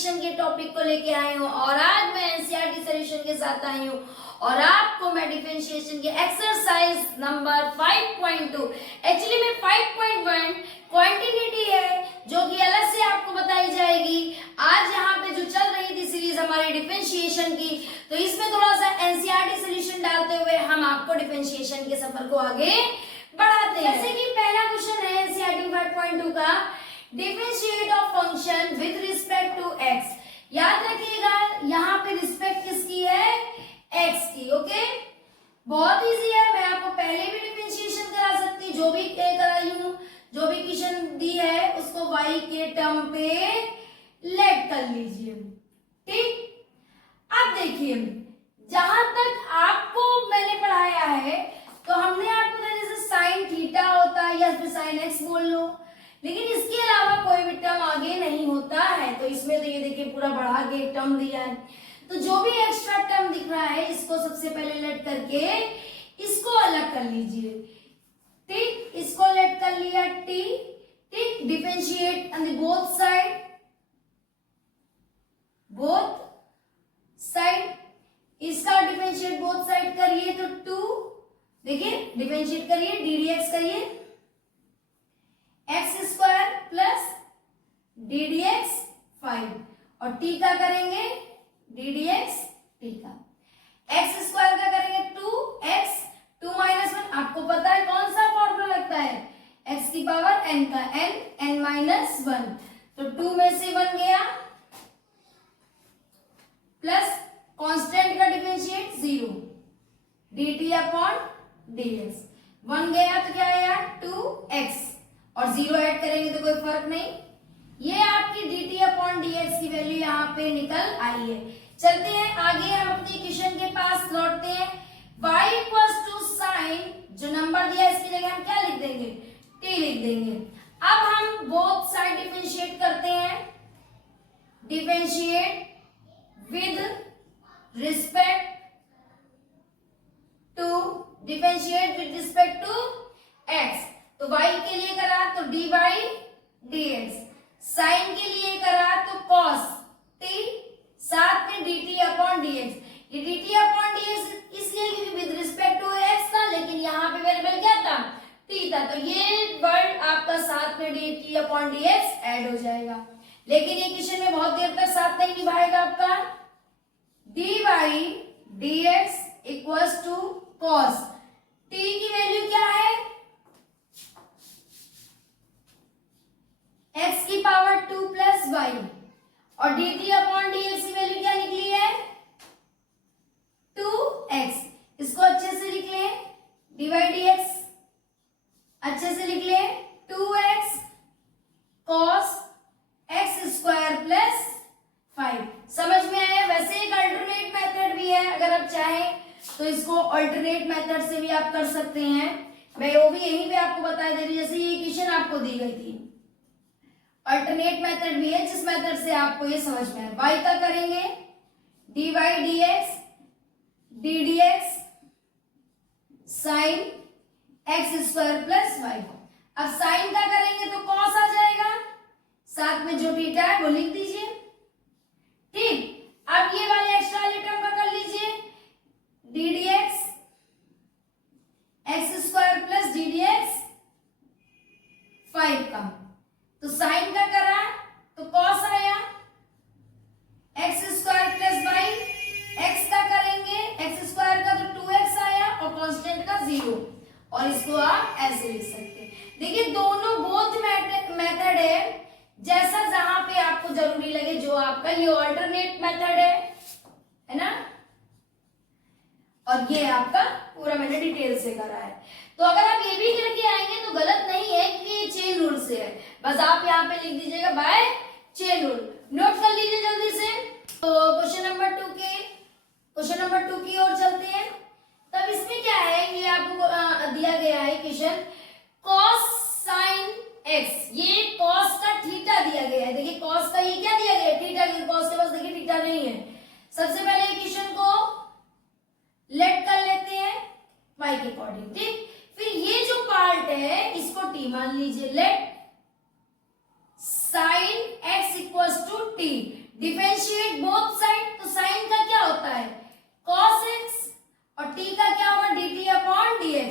Differentiation के topic को लेके आई हूँ और आज मैं एनसीईआरटी सॉल्यूशन के साथ आई हूँ और आपको मैं डिफरेंशिएशन के एक्सरसाइज नंबर 5.2 एक्चुअली में 5.1 क्वांटिटी है जो कि अलग से आपको बताई जाएगी। आज यहाँ पे जो चल रही थी सीरीज हमारी डिफरेंशिएशन की, तो इसमें थोड़ा सा एनसीईआरटी सॉल्यूशन डालते हुए हम आपको डिफरेंशिएशन के सफर को आगे बढ़ाते हैं। जैसे कि पहला क्वेश्चन है एनसीईआरटी 5.2 का, differentiate of function with respect to x. याद रखिएगा यहाँ पे रिस्पेक्ट किसकी है, एक्स की। ओके, बहुत इजी है, मैं आपको पहले भी डिफरेंशिएशन करा सकती, जो भी कराई हूँ, जो भी क्वेश्चन दी है उसको y के टर्म पे लेट कर लीजिए। ठीक, अब देखिए जहां तक आपको मैंने पढ़ाया है तो हमने आपको जैसे साइन थीटा होता है या फिर साइन एक्स बोल लो, लेकिन इसके अलावा कोई भी टर्म आगे नहीं होता है। तो इसमें तो ये देखिए पूरा बढ़ा के एक टर्म दिया है, तो जो भी एक्स्ट्रा टर्म दिख रहा है इसको सबसे पहले लेट करके इसको अलग कर लीजिए। ठीक, इसको लेट कर लिया t। ठीक, differentiate on the both side, इसका डिफरेंशिएट बोथ साइड करिए तो 2, देखिए डिफरेंशिएट करिए डी डी एक्स करिए, x square plus d d x 5 और t का करेंगे डी डी एक्स t का, एक्स स्क्वायर का करेंगे 2x, 2 माइनस 1 आपको पता है कौन सा फॉर्मूला लगता है, x की पावर n का, n माइनस 1, तो 2 में से 1 गया प्लस कांस्टेंट का डिफरेंशिएट 0 dt अपॉन dx, 1 गया तो क्या आया 2x और 0 ऐड करेंगे तो कोई फर्क नहीं, ये आपकी dt अपॉन dx की वैल्यू यहाँ पे निकल आई है। चलते हैं आगे, हम अपने क्वेश्चन के पास लौटते हैं। y इक्वल्स टू साइन, जो नंबर दिया है इसकी जगह हम क्या लिख देंगे, t लिख देंगे। अब हम बोथ साइड डिफरेंशिएट करते हैं, differentiate with respect to x, तो y के लिए करा तो dy dx, साइन के लिए करा तो cos t, साथ में dt अपॉन dx। ये dt अपॉन dx इसलिए क्योंकि विद रिस्पेक्ट टू x था, लेकिन यहाँ पे वेरिएबल क्या था, t था, तो ये वर्ड आपका साथ में dt अपॉन dx ऐड हो जाएगा। लेकिन ये क्वेश्चन में बहुत देर तक साथ नहीं निभाएगा आपका। dy dx equals to cos t की वैल्यू क्या है, x की पावर 2 प्लस y और dt अपॉन dx की वैल्यू क्या निकली है 2x। इसको अच्छे से लिख लें, dy dx अच्छे से लिख लें 2x cos x square plus 5। समझ में आया? वैसे एक अल्टरनेट मेथड भी है, अगर आप चाहें तो इसको अल्टरनेट मेथड से भी आप कर सकते हैं। मैं वो भी यहीं पे आपको बता दे रही, जैसे ये क्वेश्चन आपको दी गई थी, अल्टरनेट मेथड भी है जिस मेथड से आपको ये समझ में आए। y का करेंगे dy dx d dx sine x square plus 5। अब साइन का करेंगे तो cos आ जाएगा, साथ में जो थीटा है वो लिख दीजिए। ठीक, अब ये वाले एक्स्ट्रा वाले टर्म का कर लीजिए d d x x square plus d d x 5 का, तो साइन का करा तो cos आया, x square plus y, x का करेंगे एक्स स्क्वायर का तो 2x आया और कांस्टेंट का 0, और इसको आप ऐसे लिख सकते हैं। देखिए दोनों बोथ मेथड है, जैसा जहां पे आपको जरूरी लगे, जो आपका ये अल्टरनेट मेथड है ना, और ये आपका पूरा मैंने डिटेल से करा है। तो अगर आप ये भी करके आएंगे तो गलत नहीं है, क्योंकि ये चेन रूल से है, बस आप यहाँ पे लिख दीजिएगा बाय चेन रूल, नोट कर लीजिए जल्दी से। तो क्वेश्चन नंबर 2 की ओर चलते हैं। तब इसमें क्या है, ये आपको दिया गया है क्वेश्चन cos sin x, ये cos का थीटा दिया गया है। देखिए cos का ये क्या दिया गया है, थीटा, cos के पास देखिए थीटा नहीं है। सबसे पहले क्वेश्चन को लेट कर लेते हैं y के अकॉर्डिंग। ठीक, फिर ये जो पार्ट है इसको t मान लीजिए, let sin x equals to t, differentiate both side, तो साइन का क्या होता है cos x और t का क्या होगा dt अपॉन dx।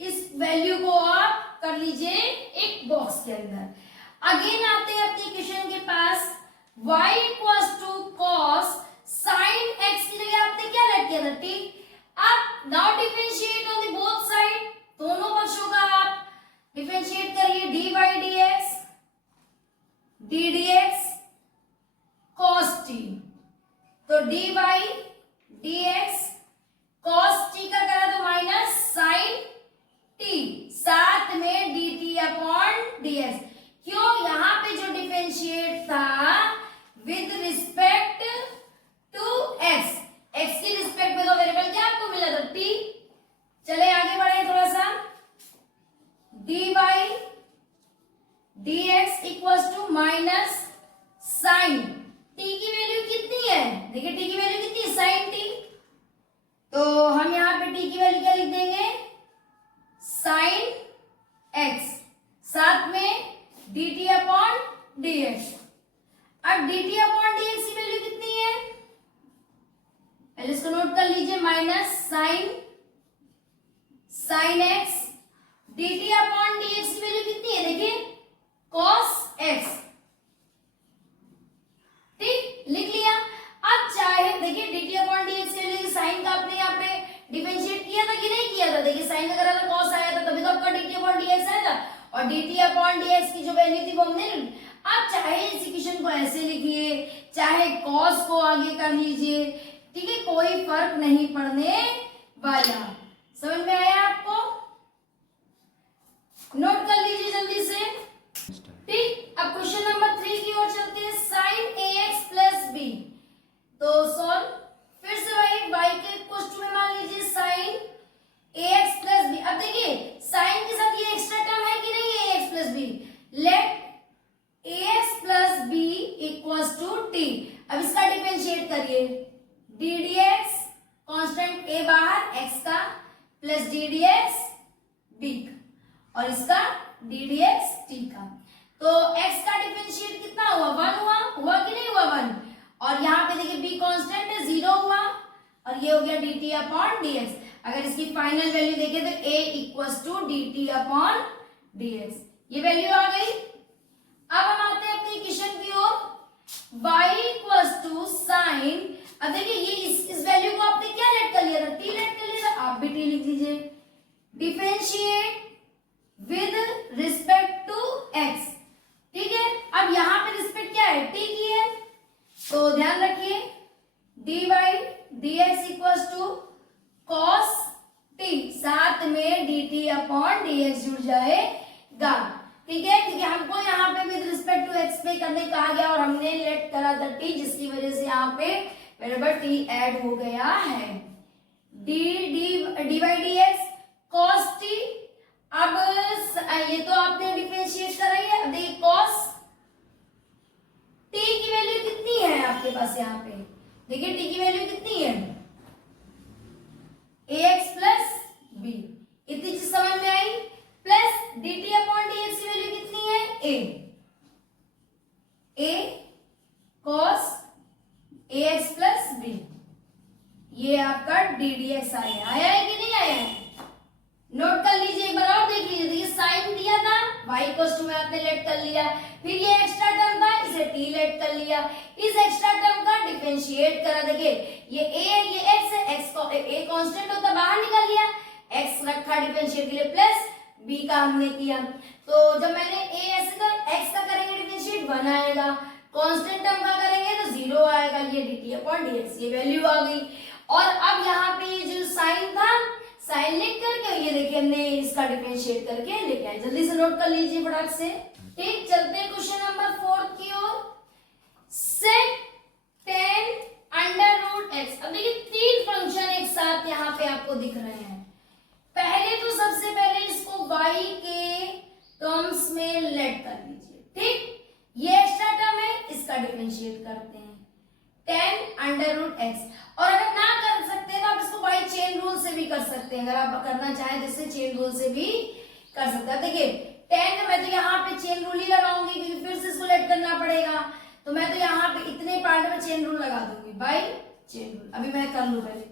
इस वैल्यू को आप कर लीजिए एक बॉक्स के अंदर। अगेन आते हैं अपने क्वेश्चन के पास, y equals to cos sin x की जगह आपने क्या लेट किया था t। अब now differentiate on the both side, दोनों पक्षों का आप डिफरेंशिएट करिए, dy dx d dx cos t, तो dy dx cos t का करा तो माइनस sin t, साथ में dt अपॉन dx। क्यों, यहां पे जो डिफरेंशिएट था with respect to x, x की रिस्पेक्ट में तो वेरिएबल क्या आपको मिला था t। चले आगे बढ़े थोड़ा सा, dy dx equals to minus sine t की वैल्यू कितनी है, देखिए t की वैल्यू कितनी है साइन t, तो हम यहाँ पे t की वैल्यू क्या लिख देंगे साइन x, साथ में dt अपॉन dx। अब dt अपॉन dx की वैल्यू कितनी है, पहले इसको नोट कर लीजिए, minus sine x, dt upon dx की वैल्यू कितनी है, देखिए cos x, ठीक लिख लिया। अब चाहे देखिए dt अपॉन dx की वैल्यू साइन का आपने यहाँ पे डिफरेंशिएट किया था कि नहीं किया था, देखिए साइन का करा था cos आया था तभी तो आपका dt अपॉन dx आया था, और dt अपॉन dx की जो वैल्यू थी वो हमने, आप चाहे इस इक्वेशन को ऐसे लिखिए चाहे cos को आगे कर लीजिए, ठीक है, कोई फर्क नहीं पड़ने वाला। समझ में आया आपको, नोट कर लीजिए जल्दी से, ठीक। अब क्वेश्चन नंबर 3 की ओर चलते हैं, sin ax प्लस b, तो सॉल्व फिर से वही y के इक्वल टू में मान लीजिए sin ax प्लस b। अब देखिए sin के साथ ये एक्स्ट्रा टर्म है कि नहीं है ax plus b, let ax plus b equals to t। अब इसका डिफरेंशिएट करिए, d dx कांस्टेंट a बाहर x का प्लस d dx b का और इसका d dx t का, तो x का डिफरेंशिएट कितना हुआ 1 हुआ कि नहीं हुआ 1, और यहाँ पे देखिए b कांस्टेंट है 0 हुआ, और ये हो गया dt अपॉन dx। अगर इसकी फाइनल वैल्यू देखें तो a equals to dt upon dx, ये वैल्यू आ गई। अब हम आते हैं अपने इक्वेशन की ओर, y इक्वल्स टू साइन, अब देखिए ये इस वैल्यू को आपने क्या लेट कर लिया था t लेट कर लिया था, आप भी t लिख दीजिए, differentiate with respect to x, ठीक है। अब यहाँ पे रिस्पेक्ट क्या है t की है, तो ध्यान रखिए dy dx equals to cos t, साथ में dt अपॉन dx जुड़ जाएगा, ठीक है, क्योंकि हमको यहाँ पे विद रिस्पेक्ट टू x पे करने कहा गया और हमने लेट करा था t, जिसकी वजह से यहाँ पे वेरिएबल t ऐड हो गया है, dy dx cos t। अब ये तो आपने डिफरेंशिएट करा है, अब देखिए cos t की वैल्यू कितनी है आपके पास, यहाँ पे देखिए t की वैल्यू कितनी है ax प्लस b, इतनी चीज समझ में आई, प्लस dt अपॉन dx की वैल्यू कितनी है a cos ax plus b, ये आपका d dx आया है कि नहीं आया है, नोट कर लीजिए एक बार और देख लीजिए, देखिए साइन दिया था y इक्वल्स टू में आपने लेट कर लिया, फिर ये एक्स्ट्रा टर्म था इसे t लेट कर लिया, इस एक्स्ट्रा टर्म का डिफरेंशिएट करा, देखिए ये a है ये x है, x को a कांस्टेंट होता बाहर निकाल लिया, x रखा डिफरेंशिएट के लिए प्लस b का हमने किया, तो जब मैंने a ऐसे का x का करेंगे डिफरेंशिएट 1 आएगा, कांस्टेंट टर्म का करेंगे तो 0 आएगा, ये dt अपॉन dx ये वैल्यू आ गई। और अब यहाँ पे ये जो साइन था साइन लिख करके ये देखिए हमने इसका डिफरेंशिएट करके लेके आए, जल्दी से नोट कर लीजिए फटाक से, ठीक। चलते हैं क्वेश्चन नंबर 4 की ओर, सेक tan अंडर रूट x। अब देखिए 3 फंक्शन एक साथ यहाँ पे आपको दिख रहे हैं, पहले तो सबसे पहले इसको y के टर्म्स में लेट कर लीजिए, ठीक, ये एक्स्ट्रा टर्म है इसका डिफरेंशिएट करते हैं tan अंडर रूट x, और अगर ना कर सकते हैं तो आप इसको बाई चेन रूल से भी कर सकते हैं, अगर आप करना चाहें जैसे चेन रूल से भी कर सकते हैं। देखिए tan का मैं तो यहाँ पे चेन रूल ही लगाऊंगी क्योंकि फिर से इसको लेट करना पड़ेगा, तो मैं तो यहाँ पे इतने पार्ट में चेन रूल लगा दूंगी बाय चेन रूल। अभी मैं कर लूं पहले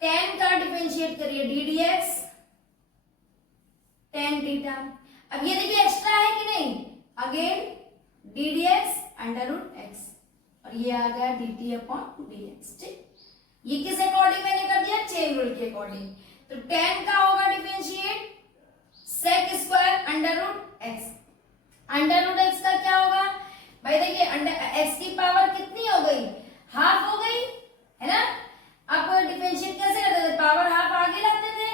tan का डिफरेंशिएट करिए डी डी एक्स tan थीटा। अब ये देखिए एक्स्ट्रा है कि नहीं, again d d x under root x और ये आ गया d t upon d x. ठीक, ये किस अकॉर्डिंग मैंने कर दिया, चेन रूल के अकॉर्डिंग। तो tan का होगा differentiate sec square under root x. Under root x का क्या होगा भाई, देखिए अंडर एक्स की पावर कितनी हो गई, हाफ हो गई है ना। अब डिफरेंशिएट कैसे करते थे, पावर हाफ आगे लाते थे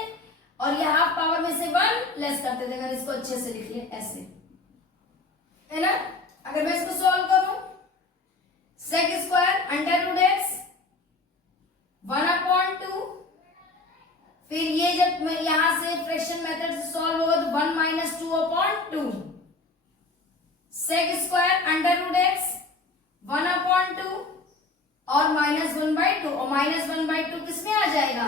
और ये हाफ पावर में से 1 लेस करते थे। अगर इसको अच्छे से लिखिए ऐसे है ना। अगर मैं इसको सॉल्व करूं sec square under root x 1/2, फिर ये जब मैं यहां से फ्रैक्शन मेथड से सॉल्व होगा तो 1 - 2/2 sec square under root x 1/2 और -1/2 और -1/2 किस में आ जाएगा,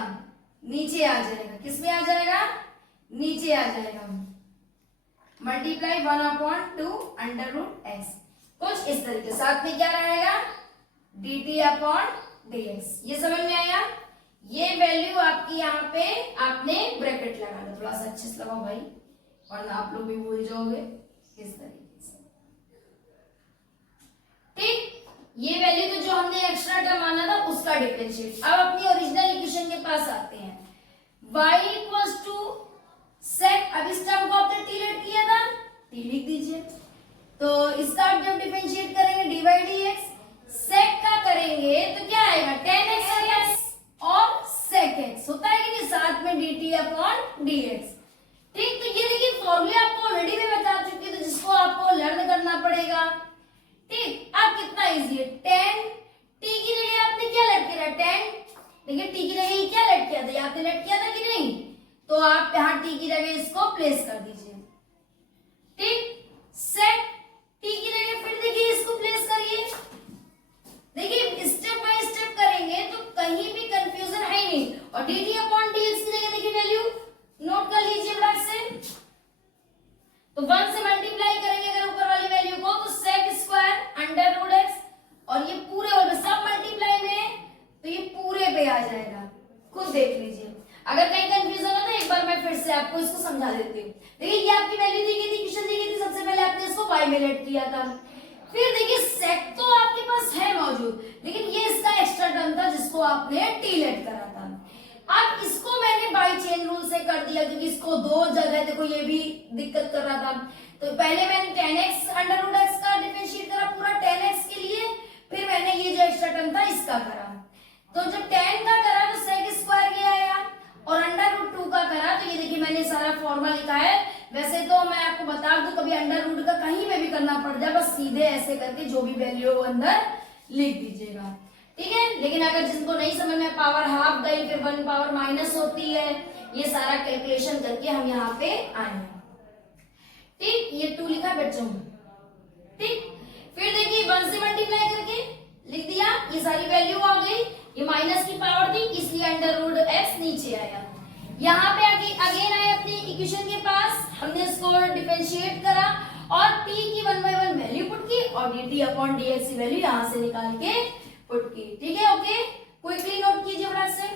नीचे आ जाएगा। किस में आ जाएगा, नीचे आ जाएगा। मल्टीप्लाई 1/2 अंडर रूट एक्स, कुछ इस तरीके। साथ में क्या रहेगा, dt अपॉन dx। ये समझ में आया। ये वैल्यू आपकी यहाँ पे आपने ब्रैकेट लगा दो, थोड़ा सा अच्छे से लगाओ भाई वरना आप लोग भी भूल जाओगे। इस तरीके से ठीक, ये वैल्यू तो जो हमने एक्स्ट्रा टर्म माना था उसका डिफरेंशिएट। अब अपनी ओरिजिनल इक्वेशन के पास आते हैं। y इक्वल्स टू sec, अब इस टर्म को आपने t लेट किया था, t लिख दीजिए। तो इसका आप जब डिफरेंशिएट करेंगे dy dx, sec का करेंगे तो क्या आएगा, tan x और sec x होता है कि नहीं, साथ में dt अपॉन dx। ठीक, तो ये देखिए फॉर्मूले आपको ऑलरेडी मैं बता चुकी हूँ, तो जिसको आपको लर्न करना पड़ेगा। ठीक, अब कितना इजी है, tan t की जगह आपने क्या लट किया, tan, देखिए t की जगह क्या लट किया था, आपने लट किया था कि नहीं, तो आप यहाँ t की जगह इसको प्लेस कर दीजिए। ठीक, sec t की जगह फिर देखिए इसको प्लेस करिए। देखिए स्टेप बाय स्टेप करेंगे तो कहीं भी कंफ्यूजन है नहीं। और dt अपॉन dx की जगह देखिए वैल्यू नोट कर लीजिए ब्रैकेट से, तो 1 से मल्टीप्लाई करेंगे अगर ऊपर वाली वैल्यू को तो sec square under root x और ये पूरे और सब मल्टीप्लाई में तो ये पूरे पे आ जाएगा, खुद देख लीजिए। अगर कहीं कंफ्यूजन हो तो एक बार मैं फिर से आपको इसको समझा देती हूँ। देखिए ये आपकी वैल्यू दी गई थी, इक्वेशन दी गई थी, सबसे पहले आपने इसको y में लेट किया था। फिर देखिए sec तो आपके पास है मौजूद, लेकिन ये इसका एक्स्ट्रा टर्म था जिसको आपने t लेट करा था। अब इसको मैंने बाई चेन रूल से कर दिया क्योंकि इसको दो जगह देखो ये भी दिक्कत कर रहा था। तो पहले मैंने tan x under root x का डिफरेंशिएट करा पूरा tan x के लिए, फिर मैंने ये जो एक्स्ट्रा टर्म था इसका करा। तो जब tan का करा तो sec स्क्वायर ये आया और अंडर रूट 2 का करा तो ये देखिए मैंने सारा फॉर्मूला लिखा है। वैसे तो मैं आपको बता दूं कभी अंडर रूट का कहीं पे भी करना पड़ जाए, बस सीधे ऐसे करके जो भी वैल्यू है वो अंदर लिख दीजिएगा, ठीक है। लेकिन अगर जिनको नहीं समझ में, पावर हाफ गई फिर 1 पावर माइनस होती है, ये सारा कैलकुलेशन करके हम यहाँ पे आए। ठीक, ये 2 लिखा बच्चों, ठीक। फिर देखिए 1 से मल्टीप्लाई करके लिख दिया, ये सारी वैल्यू आ गई, ये माइनस की पावर थी इसलिए अंडर रूट एक्स नीचे आया। यहाँ पे आगे अगेन आए अपनी इक्वेशन के पास, हमने इसको डिफरेंशिएट करा और t की 1/1 वैल्यू पुट की और dt अपॉन dx की वैल्यू यहाँ से निकाल के पुट की। ठीक है, ओके, क्विकली नोट कीजिए फटाक से।